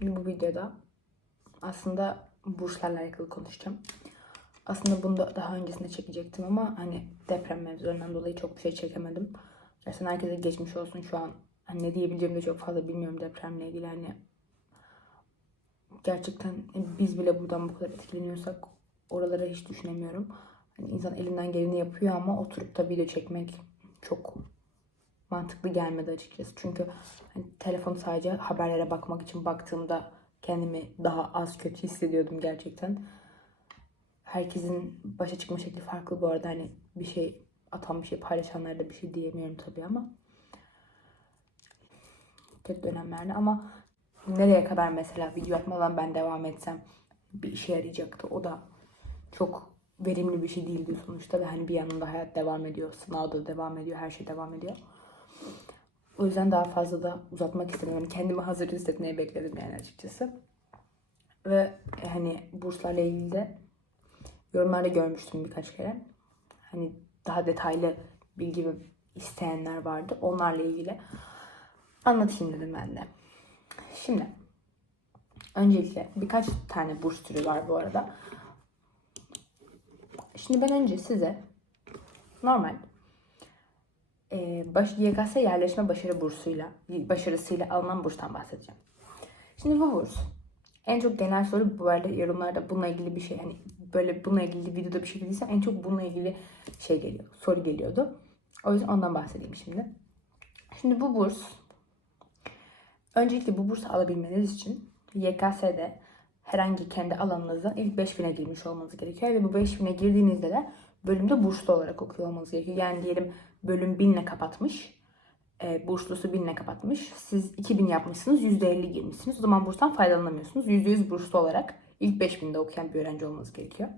Bu videoda aslında burslarla alakalı konuşacağım. Aslında bunu da daha öncesinde çekecektim ama hani deprem mevzularından dolayı çok bir şey çekemedim. Gerçekten herkese geçmiş olsun şu an. Hani ne diyebileceğimi de çok fazla bilmiyorum depremle ilgili. Hani gerçekten biz bile buradan bu kadar etkileniyorsak oralara hiç düşünemiyorum. Hani insan elinden geleni yapıyor ama oturup da video çekmek çok mantıklı gelmedi açıkçası. Çünkü hani telefon sadece haberlere bakmak için baktığımda kendimi daha az kötü hissediyordum gerçekten. Herkesin başa çıkma şekli farklı bu arada. Hani bir şey atan bir şey paylaşanlara da bir şey diyemiyorum tabii ama kötü dönemlerde ama nereye kadar mesela video atmadan ben devam etsem bir işe yarayacaktı. O da çok verimli bir şey değildi sonuçta ve hani bir yanında hayat devam ediyor, sınav da devam ediyor, her şey devam ediyor. O yüzden daha fazla da uzatmak istemiyorum. Kendimi hazır hissetmeye bekledim yani açıkçası. Ve e, hani burslarla ilgili de yorumlarda görmüştüm birkaç kere. Hani daha detaylı bilgi isteyenler vardı. Onlarla ilgili anlatayım dedim ben de. Şimdi öncelikle birkaç tane burs türü var bu arada. Şimdi ben önce size normal e, baş, YKS yerleşme başarı bursuyla, başarısıyla alınan burstan bahsedeceğim. Şimdi bu burs en çok genel soru bu arada yorumlarda bununla ilgili bir şey hani böyle bununla ilgili videoda bir şey değilse en çok bununla ilgili şey geliyor, soru geliyordu. O yüzden ondan bahsedeyim şimdi. Şimdi bu burs öncelikle bu bursu alabilmeniz için YKS'de herhangi kendi alanınızda ilk 5000'e girmiş olmanız gerekiyor ve bu 5000'e girdiğinizde de bölümde burslu olarak okuyor olmanız gerekiyor. Yani diyelim bölüm 1000'le kapatmış. E, burslusu 1000'le kapatmış. Siz 2000 yapmışsınız, %50 girmişsiniz. O zaman burstan faydalanamıyorsunuz. %100 burslu olarak ilk 5000'de okuyan bir öğrenci olmanız gerekiyor.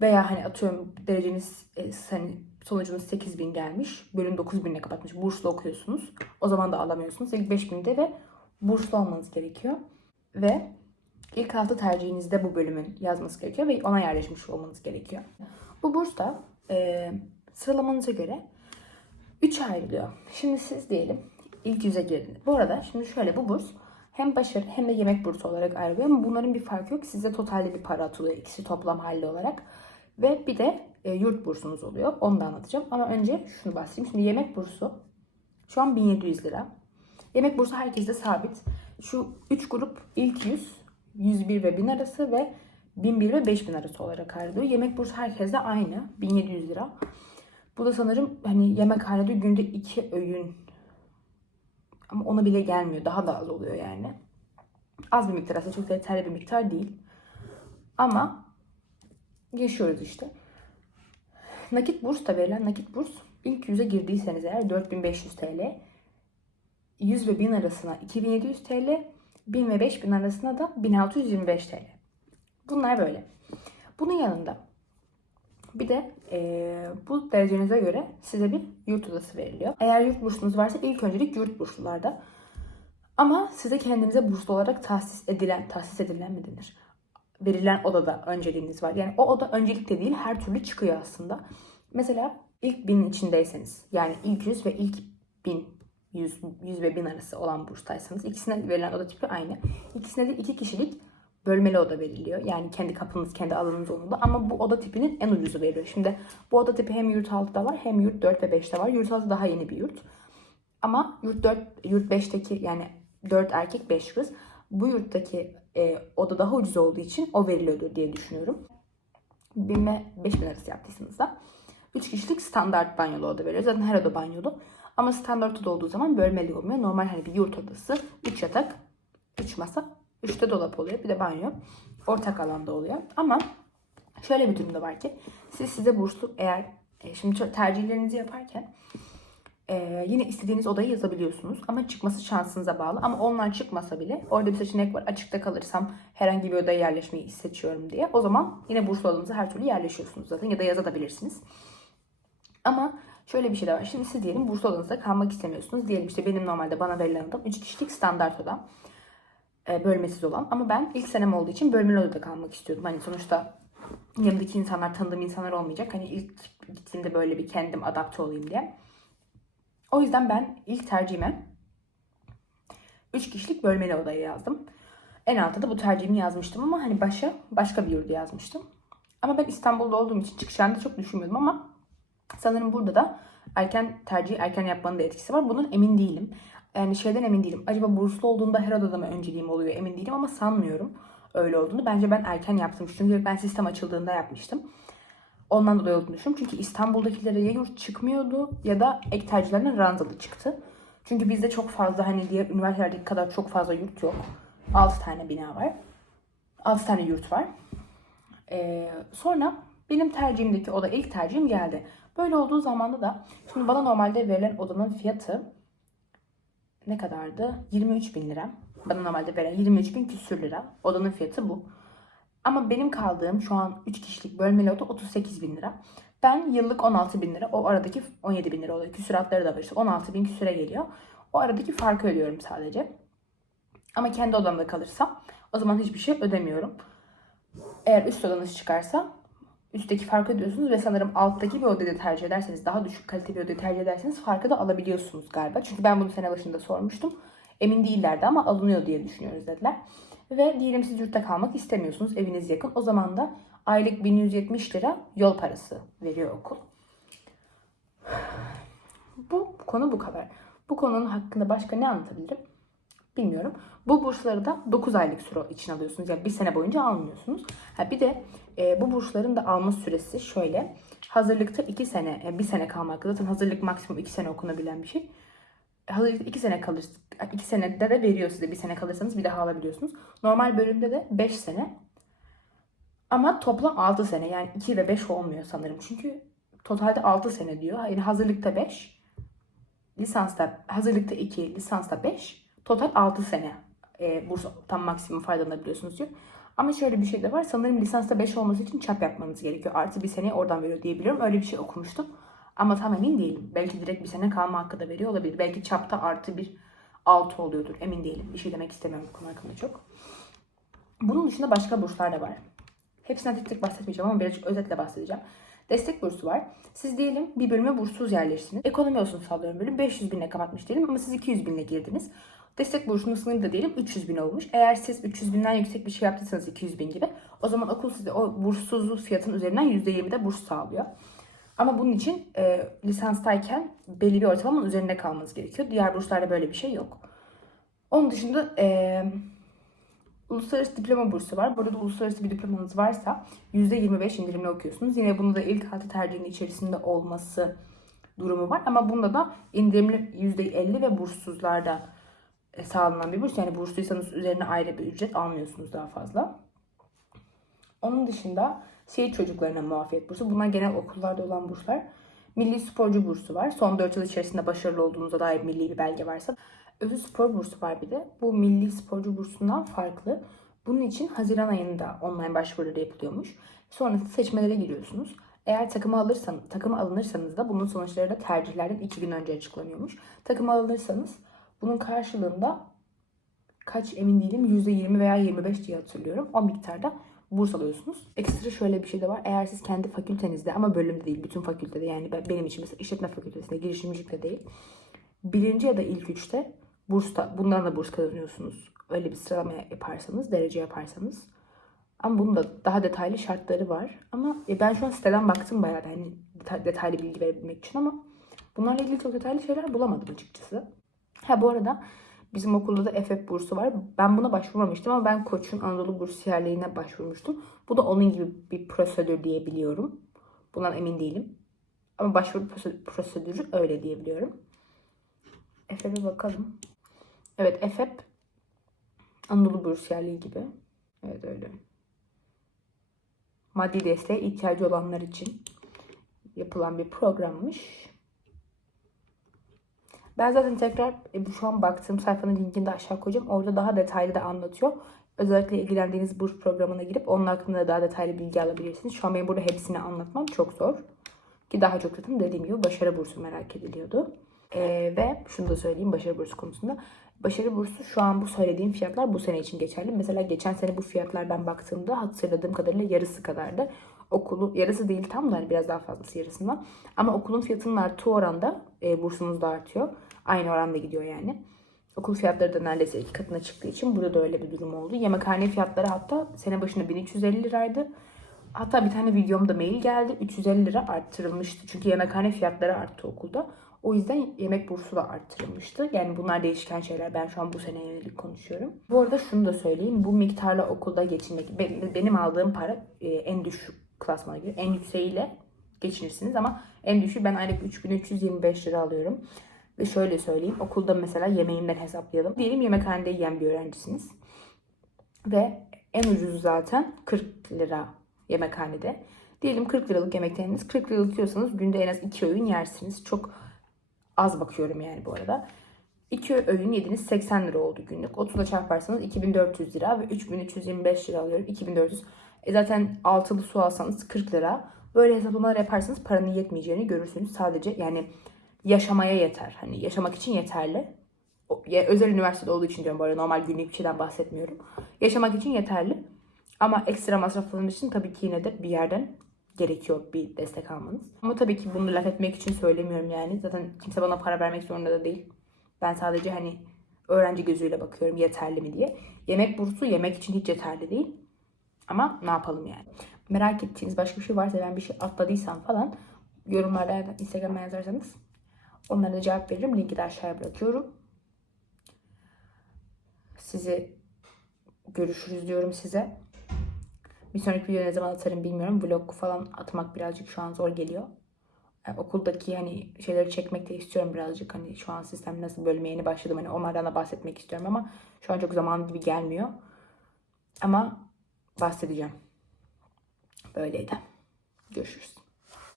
Veya hani atıyorum dereceniz e, hani sonucunuz 8000 gelmiş. Bölüm 9000'le kapatmış. Burslu okuyorsunuz. O zaman da alamıyorsunuz. İlk 5000'de ve burslu olmanız gerekiyor. Ve ilk altı tercihinizde bu bölümün yazması gerekiyor ve ona yerleşmiş olmanız gerekiyor. Bu burs da e, sıralamanıza göre 3 ayrılıyor. Şimdi siz diyelim ilk yüze girdiniz. Bu arada şimdi şöyle bu burs hem başarı hem de yemek bursu olarak ayrılıyor ama bunların bir farkı yok. Size totalde bir para atılıyor ikisi toplam halli olarak. Ve bir de e, yurt bursunuz oluyor. Onu da anlatacağım. Ama önce şunu bahsedeyim. Şimdi yemek bursu şu an 1700 lira. Yemek bursu herkeste sabit. Şu 3 grup ilk 100, 101 ve 1000 arası ve 1001 ve 5000 arası olarak ayrılıyor. Yemek bursu herkeste aynı. 1700 lira. Bu da sanırım hani yemekhanede günde 2 öğün ama ona bile gelmiyor. Daha da az oluyor yani. Az bir miktar aslında çok da yeterli bir miktar değil. Ama yaşıyoruz işte. Nakit burs da verilen nakit burs ilk yüze girdiyseniz eğer 4500 TL 100 ve 1000 arasına 2700 TL 1000 ve 5000 arasına da 1625 TL. Bunlar böyle. Bunun yanında bir de e, bu derecenize göre size bir yurt odası veriliyor. Eğer yurt bursunuz varsa ilk öncelik yurt burslularda. Ama size kendinize burslu olarak tahsis edilen, tahsis edilen mi denir? Verilen odada önceliğiniz var. Yani o oda öncelikle değil her türlü çıkıyor aslında. Mesela ilk binin içindeyseniz yani ilk 100 ve ilk 1000 100, 100 ve 1000 arası olan burstaysanız ikisine verilen oda tipi aynı. İkisine de iki kişilik bölmeli oda veriliyor. Yani kendi kapınız, kendi alanınız olmalı. Ama bu oda tipinin en ucuzu veriliyor. Şimdi bu oda tipi hem yurt 6'da var hem yurt 4 ve 5'te var. Yurt 6 daha yeni bir yurt. Ama yurt 4, yurt 5'teki yani 4 erkek 5 kız. Bu yurttaki e, oda daha ucuz olduğu için o veriliyordur diye düşünüyorum. 1000 ve 5000 arası yaptıysanız da 3 kişilik standart banyolu oda veriyor. Zaten her oda banyolu. Ama standart oda olduğu zaman bölmeli olmuyor. Normal hani bir yurt odası 3 yatak, 3 masa, 3 de dolap oluyor. Bir de banyo. Ortak alanda oluyor. Ama şöyle bir durumda var ki siz size burslu eğer e, şimdi tercihlerinizi yaparken e, yine istediğiniz odayı yazabiliyorsunuz. Ama çıkması şansınıza bağlı. Ama online çıkmasa bile orada bir seçenek var. Açıkta kalırsam herhangi bir odaya yerleşmeyi seçiyorum diye. O zaman yine burslu odanıza her türlü yerleşiyorsunuz zaten ya da yazabilirsiniz. Ama şöyle bir şey de var. Şimdi siz diyelim burslu odanızda kalmak istemiyorsunuz. Diyelim işte benim normalde bana verilen odam 3 kişilik standart odam. E, bölmesiz olan. Ama ben ilk senem olduğu için bölmeli odada kalmak istiyordum. Hani sonuçta yanımdaki insanlar tanıdığım insanlar olmayacak. Hani ilk gittiğimde böyle bir kendim adapte olayım diye. O yüzden ben ilk tercihime 3 kişilik bölmeli odaya yazdım. En altta da bu tercihimi yazmıştım ama hani başa başka bir yurdu yazmıştım. Ama ben İstanbul'da olduğum için çıkacağını çok düşünmüyordum ama sanırım burada da erken tercih, erken yapmanın da etkisi var. Bunun emin değilim. Yani şeyden emin değilim. Acaba burslu olduğunda her odada mı önceliğim oluyor emin değilim ama sanmıyorum öyle olduğunu. Bence ben erken yaptım. Çünkü ben sistem açıldığında yapmıştım. Ondan dolayı olduğunu düşünüyorum. Çünkü İstanbul'dakilere ya yurt çıkmıyordu ya da ek tercihlerden ranzalı çıktı. Çünkü bizde çok fazla hani diğer üniversitelerdeki kadar çok fazla yurt yok. 6 tane bina var. 6 tane yurt var. Ee, sonra benim tercihimdeki oda ilk tercihim geldi. Böyle olduğu zamanda da şimdi bana normalde verilen odanın fiyatı ne kadardı? 23 bin lira. Bana normalde veren 23 bin küsür lira. Odanın fiyatı bu. Ama benim kaldığım şu an 3 kişilik bölmeli oda 38 bin lira. Ben yıllık 16 bin lira. O aradaki 17 bin lira oluyor. Küsuratları da var işte 16 bin küsüre geliyor. O aradaki farkı ödüyorum sadece. Ama kendi odamda kalırsam o zaman hiçbir şey ödemiyorum. Eğer üst odanız çıkarsa üstteki farkı ödüyorsunuz ve sanırım alttaki bir odayı tercih ederseniz daha düşük kalite bir odayı tercih ederseniz farkı da alabiliyorsunuz galiba. Çünkü ben bunu sene başında sormuştum. Emin değillerdi ama alınıyor diye düşünüyoruz dediler. Ve diyelim siz yurtta kalmak istemiyorsunuz. Eviniz yakın. O zaman da aylık 1170 lira yol parası veriyor okul. Bu konu bu kadar. Bu konunun hakkında başka ne anlatabilirim? Bilmiyorum. Bu bursları da 9 aylık süre için alıyorsunuz. Yani bir sene boyunca almıyorsunuz. Ha bir de e, bu bursların da alma süresi şöyle. Hazırlıkta 2 sene, e, bir sene kalmak. Zaten hazırlık maksimum 2 sene okunabilen bir şey. Hazırlıkta 2 sene kalır, 2 senede de veriyor size. Bir sene kalırsanız bir daha alabiliyorsunuz. Normal bölümde de 5 sene. Ama toplam 6 sene. Yani 2 ve 5 olmuyor sanırım. Çünkü totalde 6 sene diyor. Yani hazırlıkta 5, lisansta hazırlıkta 2, lisansta 5, total 6 sene e, burstan maksimum faydalanabiliyorsunuz diyor. Ama şöyle bir şey de var. Sanırım lisansta 5 olması için çap yapmanız gerekiyor. Artı bir sene oradan veriyor diyebiliyorum. Öyle bir şey okumuştum. Ama tam emin değilim. Belki direkt bir sene kalma hakkı da veriyor olabilir. Belki çapta artı bir 6 oluyordur. Emin değilim. Bir şey demek istemiyorum bu konu hakkında çok. Bunun dışında başka burslar da var. Hepsinden tek tek bahsetmeyeceğim ama birazcık özetle bahsedeceğim. Destek bursu var. Siz diyelim bir bölüme burssuz yerleştiniz. Ekonomi olsun sallıyorum bölüm 500 binle kapatmış diyelim ama siz 200 binle girdiniz. Destek bursunun sınırı da diyelim 300 bin olmuş. Eğer siz 300 binden yüksek bir şey yaptıysanız 200 bin gibi o zaman okul size o burssuzluk fiyatın üzerinden %20 burs sağlıyor. Ama bunun için e, lisanstayken belli bir ortalamanın üzerinde kalmanız gerekiyor. Diğer burslarda böyle bir şey yok. Onun dışında e, uluslararası diploma bursu var. Burada da uluslararası bir diplomanız varsa %25 indirimli okuyorsunuz. Yine bunu da ilk altı tercihin içerisinde olması durumu var. Ama bunda da indirimli %50 ve burssuzlarda sağlanan bir burs. Yani bursluysanız üzerine ayrı bir ücret almıyorsunuz daha fazla. Onun dışında şehit çocuklarına muafiyet bursu. Bunlar genel okullarda olan burslar. Milli sporcu bursu var. Son 4 yıl içerisinde başarılı olduğunuza dair milli bir belge varsa. Özel spor bursu var bir de. Bu milli sporcu bursundan farklı. Bunun için Haziran ayında online başvuruları yapılıyormuş. Sonra seçmelere giriyorsunuz. Eğer takıma alırsanız, takıma alınırsanız da bunun sonuçları da tercihlerden 2 gün önce açıklanıyormuş. Takıma alınırsanız bunun karşılığında kaç emin değilim %20 veya 25 diye hatırlıyorum. O miktarda burs alıyorsunuz. Ekstra şöyle bir şey de var. Eğer siz kendi fakültenizde ama bölümde değil bütün fakültede yani benim için mesela işletme fakültesinde girişimcilikte değil. Birinci ya da ilk üçte bursta, bundan da burs kazanıyorsunuz. Öyle bir sıralama yaparsanız, derece yaparsanız. Ama bunun da daha detaylı şartları var. Ama e, ben şu an siteden baktım bayağı da hani detaylı bilgi verebilmek için ama bunlarla ilgili çok detaylı şeyler bulamadım açıkçası. Ha bu arada bizim okulda da FF bursu var. Ben buna başvurmamıştım ama ben Koç'un Anadolu Bursiyerliğine başvurmuştum. Bu da onun gibi bir prosedür diye biliyorum. Bundan emin değilim. Ama başvuru prosedürü öyle diyebiliyorum. FF'e bakalım. Evet EFEP Anadolu Bursiyerliği gibi. Evet öyle. Maddi desteğe ihtiyacı olanlar için yapılan bir programmış. Ben zaten tekrar e, şu an baktığım sayfanın linkini de aşağı koyacağım. Orada daha detaylı da anlatıyor. Özellikle ilgilendiğiniz burs programına girip onun hakkında daha detaylı bilgi alabilirsiniz. Şu an benim burada hepsini anlatmam çok zor. Ki daha çok zaten dediğim gibi başarı bursu merak ediliyordu. Ee, ve şunu da söyleyeyim başarı bursu konusunda. Başarı bursu şu an bu söylediğim fiyatlar bu sene için geçerli. Mesela geçen sene bu fiyatlardan baktığımda hatırladığım kadarıyla yarısı kadardı. Okulu yarısı değil tam da hani biraz daha fazlası yarısından. Ama okulun fiyatının arttığı oranda e, bursunuz da artıyor. Aynı oranda gidiyor yani. Okul fiyatları da neredeyse iki katına çıktığı için burada da öyle bir durum oldu. Yemekhane fiyatları hatta sene başına 1350 liraydı. Hatta bir tane videomda mail geldi. 350 lira arttırılmıştı. Çünkü yemekhane fiyatları arttı okulda. O yüzden yemek bursu da arttırılmıştı. Yani bunlar değişken şeyler. Ben şu an bu sene yönelik konuşuyorum. Bu arada şunu da söyleyeyim. Bu miktarla okulda geçinmek. be- Benim aldığım para e, en düşük klasmana göre. En yükseğiyle geçinirsiniz ama en düşüğü ben aylık 3325 lira alıyorum. Ve şöyle söyleyeyim. Okulda mesela yemeğimden hesaplayalım. Diyelim yemekhanede yiyen bir öğrencisiniz. Ve en ucuzu zaten 40 lira yemekhanede. Diyelim 40 liralık yemekleriniz 40 liralık yiyorsanız günde en az 2 öğün yersiniz. Çok az bakıyorum yani bu arada. 2 öğün yediniz 80 lira oldu günlük. 30'a çarparsanız 2400 lira ve 3325 lira alıyorum. 2400. E zaten altılı su alsanız 40 lira. Böyle hesaplamalar yaparsanız paranın yetmeyeceğini görürsünüz. Sadece yani yaşamaya yeter. Hani yaşamak için yeterli. O- ya özel üniversitede olduğu için diyorum arada normal günlük bir şeyden bahsetmiyorum. Yaşamak için yeterli. Ama ekstra masraflarınız için tabii ki yine de bir yerden gerekiyor bir destek almanız. Ama tabii ki bunu laf etmek için söylemiyorum yani. Zaten kimse bana para vermek zorunda da değil. Ben sadece hani öğrenci gözüyle bakıyorum yeterli mi diye. Yemek bursu yemek için hiç yeterli değil. Ama ne yapalım yani. Merak ettiğiniz başka bir şey varsa ben bir şey atladıysam falan yorumlarda Instagram'a yazarsanız onlara da cevap veririm. Linki de aşağıya bırakıyorum. Sizi görüşürüz diyorum size. Bir sonraki video ne zaman atarım bilmiyorum. Vlog falan atmak birazcık şu an zor geliyor. Yani okuldaki hani şeyleri çekmek de istiyorum birazcık. Hani şu an sistem nasıl bölüme yeni başladım. Hani onlardan da bahsetmek istiyorum ama şu an çok zaman gibi gelmiyor. Ama bahsedeceğim. Böyleydi. Görüşürüz.